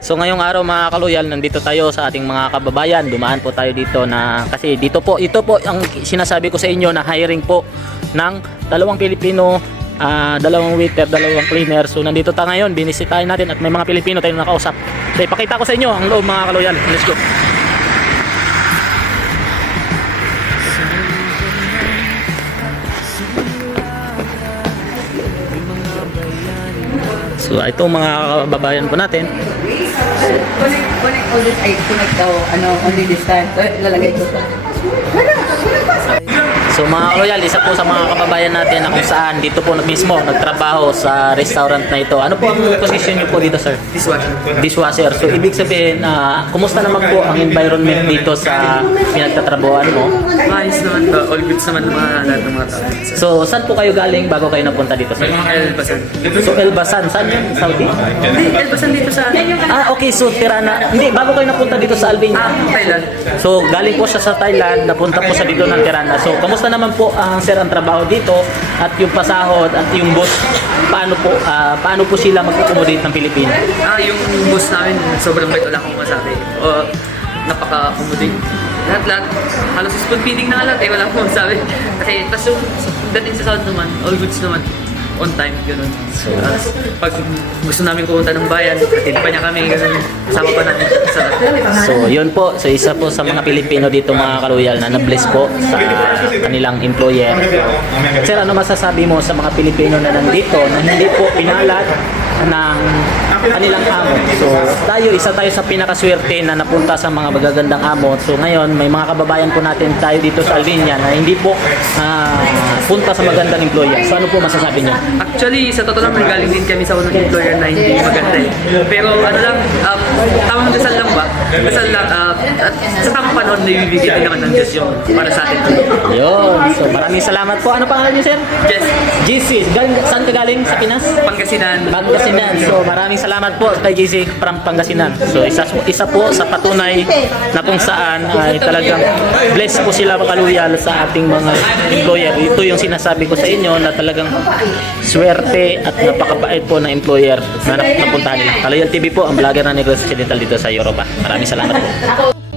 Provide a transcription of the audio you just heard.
So ngayong araw mga kaluyal, nandito tayo sa ating mga kababayan. Dumaan po tayo dito na kasi ito po ang sinasabi ko sa inyo na hiring po ng dalawang Pilipino, dalawang waiter, dalawang cleaner. So nandito tayo ngayon, binisitahin natin at may mga Pilipino tayong nakausap. So ipakita ko sa inyo ang loob mga kaluyal. Let's go. So ito mga kababayan po natin. Connect all this, ay connect daw, only this time. So, lalagay ko pa. So mga kaloyal, isa po sa mga kababayan natin na kung saan dito po mismo nagtrabaho sa restaurant na ito. Ano po ang position niyo po dito, sir? Dishwasher. Dishwasher. So ibig sabihin, kumusta naman po ang environment dito sa pinagtatrabahoan mo? Ayos naman ba? All goods naman ng mga lahat ng mga tao. So saan po kayo galing bago kayo napunta dito, sir? Mga Elbasan. So Elbasan, saan yun? Saudi? Hindi, Elbasan dito sa Okay, so Tirana. Hindi, bago kayo napunta dito sa Albania. Thailand. So galing po siya sa Thailand, napunta po siya dito ng Tirana. So kamusta naman po ang sir ang trabaho dito at yung pasahod at yung boss, paano po sila mag-accommodate ng Pilipino? Yung boss namin, sobrang bait, wala akong masabi. Napaka-accommodate. Lahat, halos spoon feeding na lahat wala akong masabi. Kasi, tapos yung dating sa South naman, all goods naman. On time, gano'n. So, pag gusto namin pumunta ng bayan, atid pa niya kami, gano'n. Kasama pa namin. So, yun po. So, isa po sa mga Pilipino dito mga kaluyal na na-bless po sa kanilang employer. Sir, ano masasabi mo sa mga Pilipino na nandito na hindi po pinalat ng kanilang amo? So, isa tayo sa pinakaswerte na napunta sa mga magagandang amo. So, ngayon, may mga kababayan po natin tayo dito sa Albania na hindi po punta sa magandang employer. So, ano po masasabi niyo? Actually, sa totoo lang, galing din kami sa unang employer na hindi maganda eh. Pero ano lang, tamang dasal lang ba? Dasal lang, at sa tamang panahon, nabibigyan din naman ng Diyos yung para sa atin. Yun. So, maraming salamat po. Ano pangalan niyo, sir? Yes, JC. Saan ka galing? Sa Pinas? Pangasinan. Pangasinan. So maraming salamat po kay JC from Pangasinan. So isa po sa patunay na kung saan ay talagang blessed po sila kaluyal sa ating mga employer. Ito yung sinasabi ko sa inyo na talagang swerte at napakabait po na employer na napuntahan nila. Kaluyal TV po, ang vlogger na Negros Occidental dito sa Europa. Maraming salamat po.